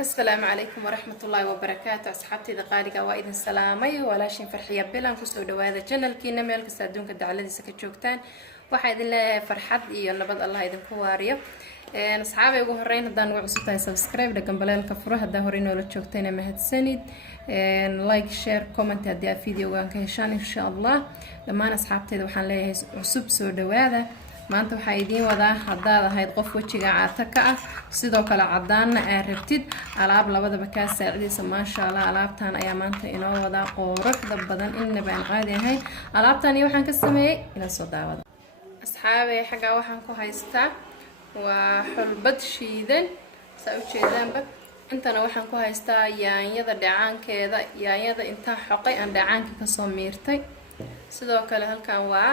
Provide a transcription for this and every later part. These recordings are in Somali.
السلام عليكم ورحمة الله وبركاته. أصحابتي دقالقة وإذن سلامي ولاشين فرحية بلان كسو دواذا جنال كينا ميل كسادون كدعالدي سكتشوكتان waxaa idin leeyahay farxad iyo nabad Allah idin ku waariyo asxaabay ugu horeyn hadaan ugu cusubtahay subscribe dhagan baleelka furo hadaa hore inoo la joogtayna mahadsanid like share comment haddii aad videogan ka heshaan insha Allah dhammaan asxaabtayda waxaan leeyahay cusub soo dhawaada maanta waxaa idin wadaa hadaad ahayd qof wajiga caata ka ah sidoo kale cadaana aad rabtid alaab labadaba ka saacidaysa maasha Allah alaabtan ayaa maanta inoo wadaa quruxda badan inaba aan caadi ahayn alaabtan iyo waxaan ka sameeyay ila soo daawada asxaabay xagaa waxaan ku haystaa waa xulbad shiidan saa u jeedaanba intana waxaan ku haystaa yaanyada dhacaankeeda yaanyada intaan xoqay aan dhacaanka ka soo miirtay sidoo kale halkan waa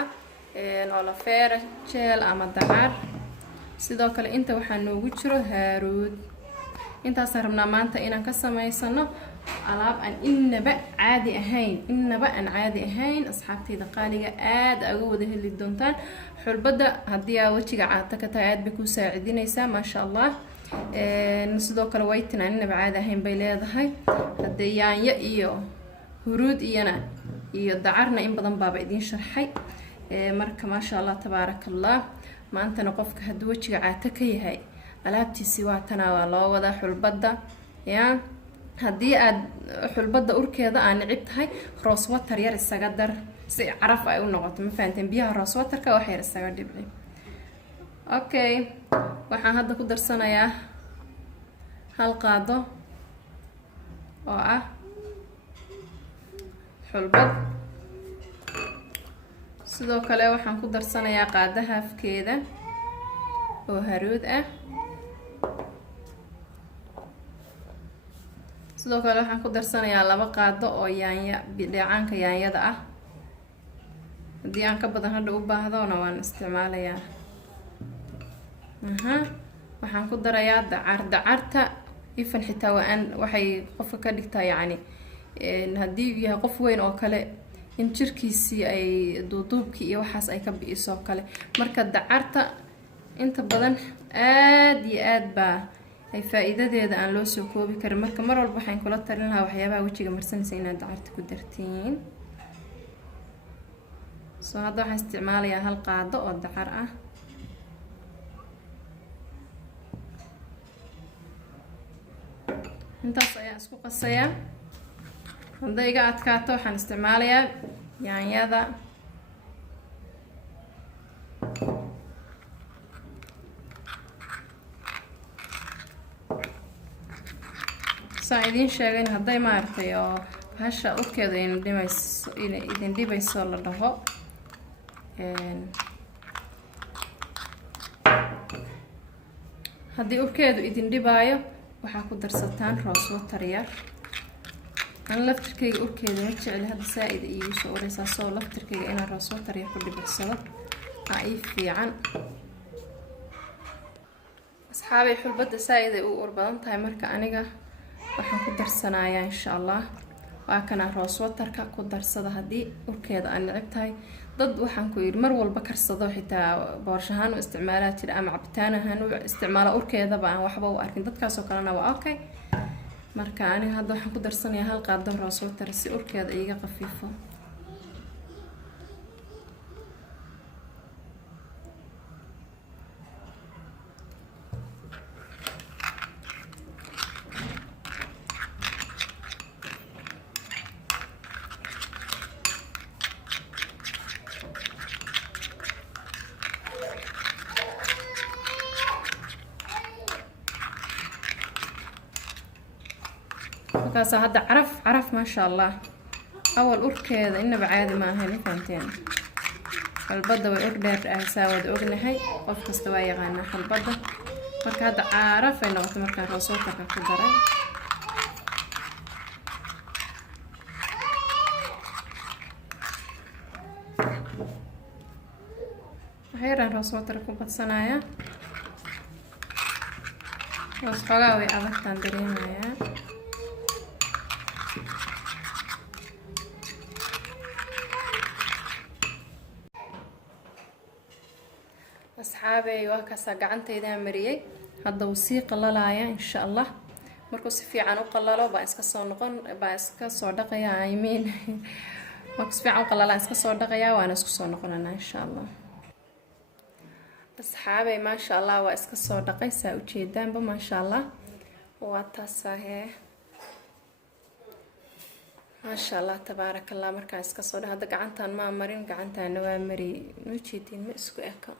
olafeera jeel ama dacar sidoo kale inta waxaa noogu jiro haaruud intaasaan rabnaa maanta inaan ka samaysano alaab aan inaba caadi ahayn asxaabtayda qaaliga aad uga wada heli doontaan xulbada haddii aa wajiga caata ka tahay aad bay ku saacidinaysaa maasha Allah sidoo kale waytin aan inaba caadi ahayn bay leedahay haddii yaanyo iyo huruud iyo dacarna in badan baaba idin sharxay marka maasha Allah tabaarakallah maantana qofka haddii wajiga caata ka yahay alaabtiisi waa tana waa loo wadaa xulbada haddii aad xulbada urkeeda aan nicib tahay rose water yar isaga dar si caraf ay u noqoto ma fahanteen biyaha rose waterka wax yar isaga dhibci okay waxaan hadda ku darsanayaa hal qaado oo ah xulbad sidoo kale waxaan ku darsanayaa qaado haafkeeda oo haruud ah sidoo kale waxaan ku darsanayaa laba qaado oo yaanya dhacaanka yaanyada ah haddii aan ka badan hadda u baahdona waan isticmaalayaa waxaan ku darayaa dacarta ifan xitaa waxay qofka ka dhigtaa yacni haddii yahay qof weyn oo kale in jirkiisii ay duuduubkii iyo waxaas ay ka bi'iso kale marka dacarta inta badan aad iyo aad baa ay faa'iidadeeda aan loo soo koobi karin marka mar walba waxaan kula talin lahaa waxyaabaha wajiga marsanaysa inaad dacarta ku dartiin soo hadda waxaan isticmaalayaa hal qaado oo dacar ah intaas ayaan isku qasayaa hadday iga adkaato waxaan isticmaalayaa yaanyada saan idiin sheegayn hadday maaragtay oo bahasha urkeeda idin dhibayso la dhaho haddii urkeedu idin dhibaayo waxaa ku darsataan rose water yar aan laftirkayga urkeeda ma jecli hadda saa-id iigu soo ureysaa soo laftirkayga inaan rose water yar ku dhibicsado aa ii fiican asxaabay xulbada saa-id ay u ur badan tahay marka aniga waxaan ku darsanayaa insha Allah waa kana rose waterka ku darsada haddii urkeeda aan necib tahay dad waxaan ku yiri mar walba karsado xitaa boorshahaan u isticmaalaa jira ama cabitaan ahaan u isticmaala urkeedaba aan waxba u arkin dadkaas oo kalena waa okay marka aniga hadda waxaan ku darsanayaa hal qaado rose water si urkeeda iga qafiifo markaas hadda caraf ma sha Allah awal urkeeda inaba caadi ma ahayn faanteen xulbada way og dheer saawad ognahay qof kasta waa yaqaan xulbada marka hadda caraf ay noqoto marka rose water ku daray waxaan rose water ku badsanaya xogaa way adagtaan dareemayaa asxaabey waa kaasa gacantayda mariyay hadda wuu sii qalalaaya insha Allah markuu si fiican u qalalo baan iska soo dhaqayaa markuu si fiican u qalalaan iska soo dhaqayaa waana isku soo noqonanaa insha allah. asxaabay maasha allah waa iska soo dhaqay saa ujeedaanba maasha allah waa taasahee maasha allah tabaarakallah. markaan iska soo dhaqay hadda gacantaan maa marin, gacantaana waa mari ma jeedin ma isku eka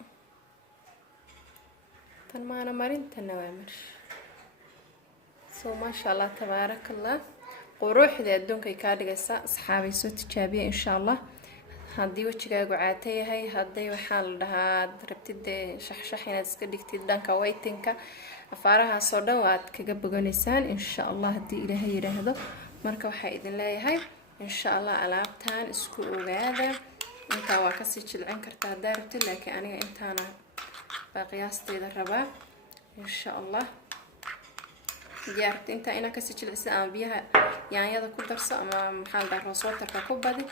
tan maana marin tanna waa mari. so maasha allah tabaarakallah quruxda adduunkay kaa dhigaysaa asxaabay soo tijaabiya insha allah. haddii wajigaagu caata yahay, hadday waxaa la dhahaa rabtid shaxshax inaad iska dhigtid dhanka waytinka afaarahaasoo dhan waad kaga boganaysaan insha allah haddii ilaahay yidhaahdo. marka waxaa idin leeyahay insha allah alaabtan isku ogaada. intaa waa kasii jilcin kartaa haddaa rabtid, laakiin aniga intaana baa qiyaasteeda rabaa insha allah. diyaarta intaa inaa kasii jilcisa ama biyaha yaanyada ku darso ama maxaa la dhahaa roos waterka ku badi,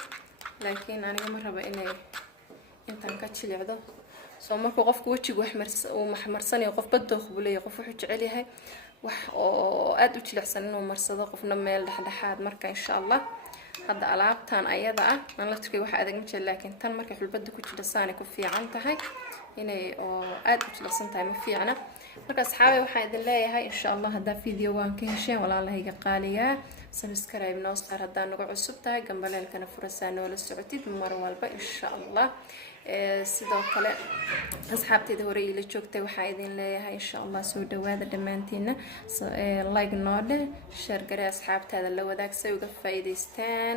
laakiin aniga ma raba inay intaan ka jilicdo. soo markuu qofku wajigu uu maxmarsanayo qof badooq buu leeyahay, qof wuxuu jecel yahay wax oo aad u jilicsan inuu marsado, qofna meel dhexdhexaad. marka insha allah hadda alaabtan ayada ah aan la turkay waxa adag ma jecel, laakiin tan markay xulbada ku jirto saanay ku fiican tahay inay oo aad u jilicsan tahay ma fiicna. marka asxaabay waxaan idin leeyahay insha allah haddaa videogan ka hesheen walaalahayga qaaligaa subscribe noo saar haddaa nagu cusub tahay, gambaleelkana furasaa noola socotid mar walba insha allah. sidoo kale asxaabteyda hore ila joogtay waxaa idin leeyahay insha allah soo dhawaada dhammaantiina. like noo dheh, share garee asxaabtaada la wadaag say uga faa'iidaystaan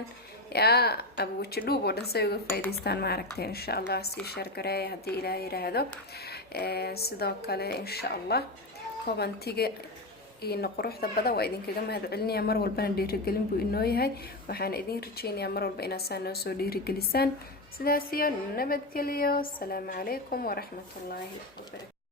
yaa aba waji dhuub oo dhan say uga faa'iidaystaan maaragtay insha allah. sii share garee haddii ilaahay yidhaahdo. sidoo kale insha allah commentiga iyo quruxda badan waa idinkaga mahadcelinayaa, mar walbana dhiirigelin buu inoo yahay. waxaana idin rajeynayaa mar walba inaad saa noo soo dhiirigelisaan. sidaas iyo nabadgelyo. asalaamu calaykum waraxmatullaahi wabarakaatu.